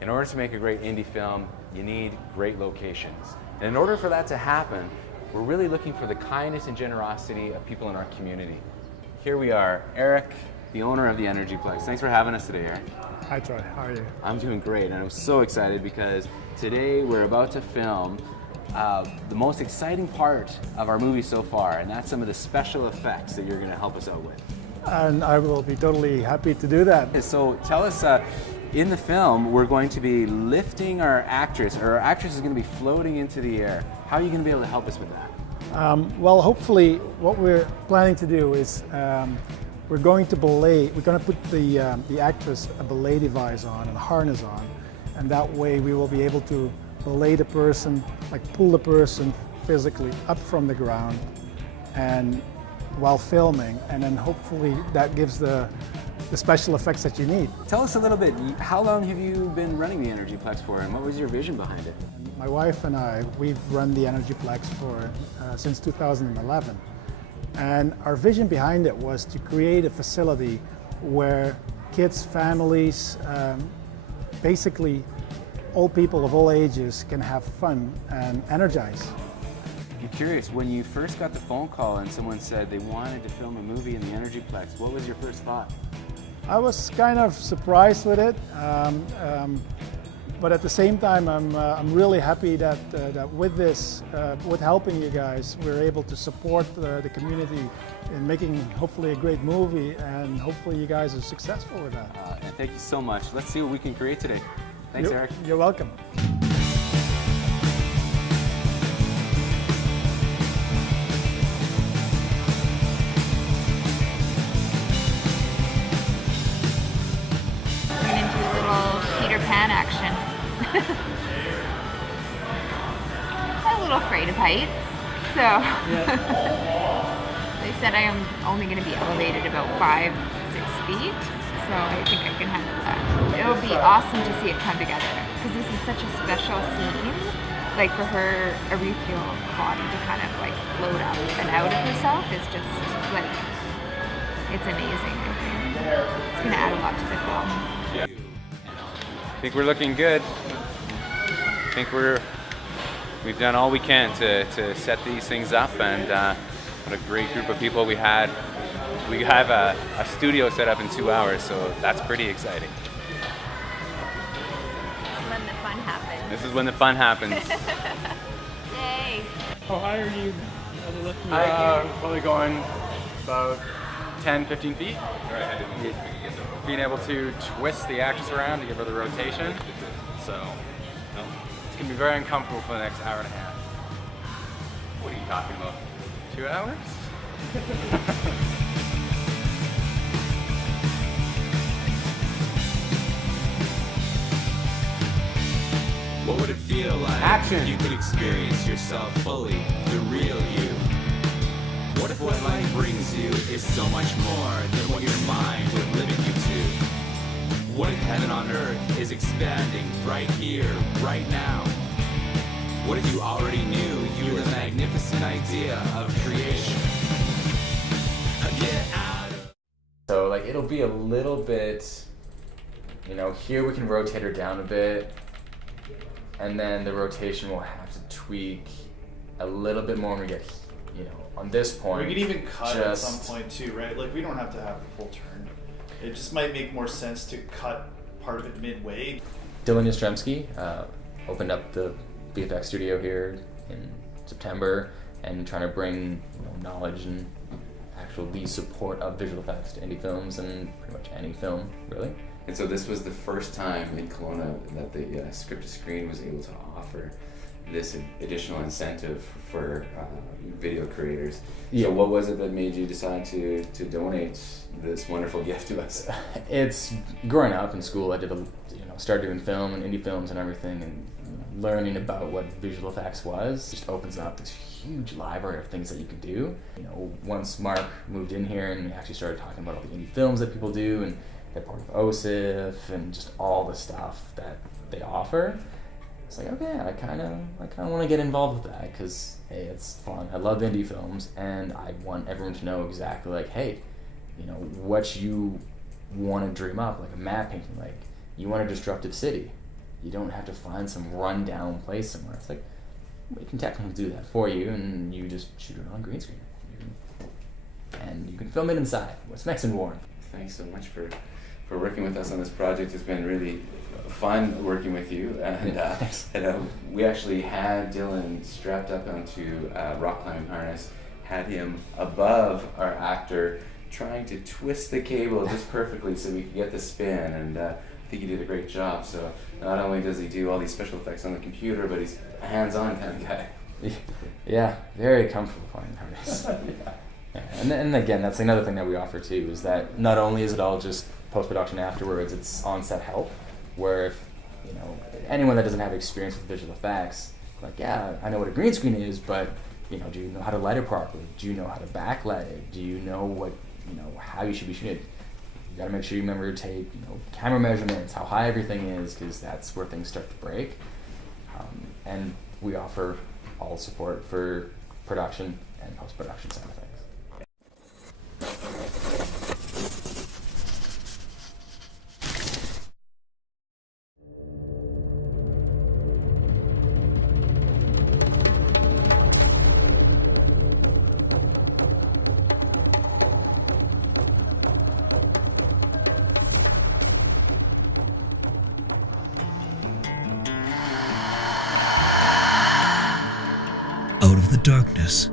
In order to make a great indie film, you need great locations. And in order for that to happen, we're really looking for the kindness and generosity of people in our community. Here we are, Eric, the owner of the Energyplex. Thanks for having us today, Eric. Hi Troy, how are you? I'm doing great, and I'm so excited because today we're about to film the most exciting part of our movie so far, and that's some of the special effects that you're going to help us out with. And I will be totally happy to do that. So tell us, in the film, we're going to be lifting our actress, or our actress is going to be floating into the air. How are you going to be able to help us with that? Well, hopefully what we're planning to do is we're going to put the actress a belay device on and a harness on, and that way we will be able to belay the person, like pull the person physically up from the ground and while filming, and then hopefully that gives the special effects that you need. Tell us a little bit, how long have you been running the Energyplex for, and what was your vision behind it? My wife and I, we've run the Energyplex for since 2011. And our vision behind it was to create a facility where kids, families, basically all people of all ages can have fun and energize. I'm curious, when you first got the phone call and someone said they wanted to film a movie in the Energyplex, what was your first thought? I was kind of surprised with it, but at the same time, I'm really happy that with this, with helping you guys, we're able to support the community in making hopefully a great movie, and hopefully you guys are successful with that. And thank you so much. Let's see what we can create today. Thanks, Eric. You're welcome. Pan action. I'm a little afraid of heights, so they said I am only going to be elevated about 5-6 feet, so I think I can handle that. It'll be awesome to see it come together because this is such a special scene. Like for her ethereal body to kind of like float up and out of herself is just like, it's amazing. I think it's going to add a lot to the film. I think we're looking good. I think we've done all we can to set these things up, and what a great group of people we had. We have a studio set up in 2 hours, so that's pretty exciting. This is when the fun happens. This is when the fun happens. Yay! How high are you? Probably going about 10-15 feet. Being able to twist the actress around to give her the rotation. So it's going to be very uncomfortable for the next hour and a half. What are you talking about? 2 hours? What would it feel like Action. if you could experience yourself fully, the real you? What if what life brings you is so much more than what your mind would limit you to? What if heaven on earth is expanding right here, right now? What if you already knew you were the magnificent idea of creation? Get out of... So like it'll be a little bit, you know, here we can rotate her down a bit, and then the rotation will have to tweak a little bit more when we get, you know, on this point. We could even cut at some point too, right? Like we don't have to have the full turn. It just might make more sense to cut part of it midway. Dylan Yastrzemski opened up the VFX studio here in September, and trying to bring, you know, knowledge and actual lead support of visual effects to indie films and pretty much any film, really. And so this was the first time in Kelowna that the Script to Screen was able to offer this additional incentive for video creators. Yeah. So what was it that made you decide to donate this wonderful gift to us? It's growing up in school, I did started doing film and indie films and everything, and learning about what visual effects was just opens up this huge library of things that you could do. You know, once Mark moved in here and we actually started talking about all the indie films that people do, and they're part of OSIF and just all the stuff that they offer, it's like, okay, I kind of want to get involved with that because, hey, it's fun. I love indie films, and I want everyone to know exactly, like, hey, you know, what you want to dream up, like a map painting, like you want a destructive city. You don't have to find some rundown place somewhere. It's like, we can technically do that for you, and you just shoot it on green screen. And you can film it inside. It's nice and warm. Thanks so much for working with us on this project. It's been really fun working with you. And we actually had Dylan strapped up onto a rock climbing harness, had him above our actor, trying to twist the cable just perfectly so we could get the spin. And I think he did a great job. So not only does he do all these special effects on the computer, but he's a hands-on kind of guy. Yeah, very comfortable climbing harness. Yeah, and again, that's another thing that we offer too, is that not only is it all just post-production afterwards, it's on-set help, where if, you know, anyone that doesn't have experience with visual effects, like, yeah, I know what a green screen is, but, you know, do you know how to light it properly? Do you know how to backlight it? Do you know what, you know, how you should be shooting it? You gotta make sure you remember to take, you know, camera measurements, how high everything is, because that's where things start to break. And we offer all support for production and post-production side of things. Out of the darkness,